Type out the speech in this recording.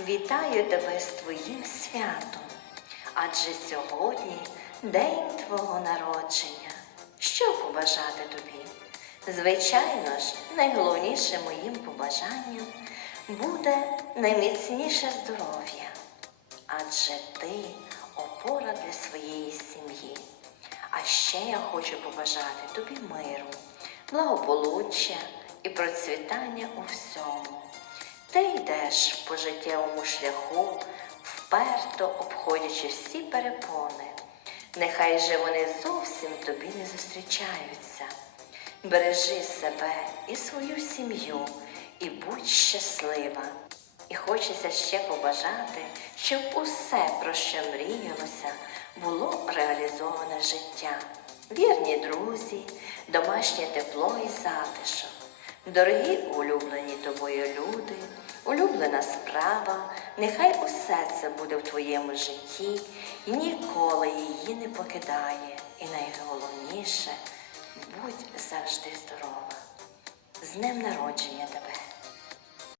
Вітаю тебе з твоїм святом, адже сьогодні день твого народження. Що побажати тобі? Звичайно ж, найголовнішим моїм побажанням буде найміцніше здоров'я, адже ти опора для своєї сім'ї. А ще я хочу побажати тобі миру, благополуччя і процвітання у всьому. Ти йдеш по життєвому шляху, вперто обходячи всі перепони. Нехай же вони зовсім тобі не зустрічаються. Бережи себе і свою сім'ю, і будь щаслива. І хочеться ще побажати, щоб усе, про що мріялося, було реалізоване життя. Вірні друзі, домашнє тепло і затишок. Дорогі улюблені улюблена справа, нехай усе це буде в твоєму житті і ніколи її не покидає. І найголовніше будь завжди здорова. З днем народження тебе!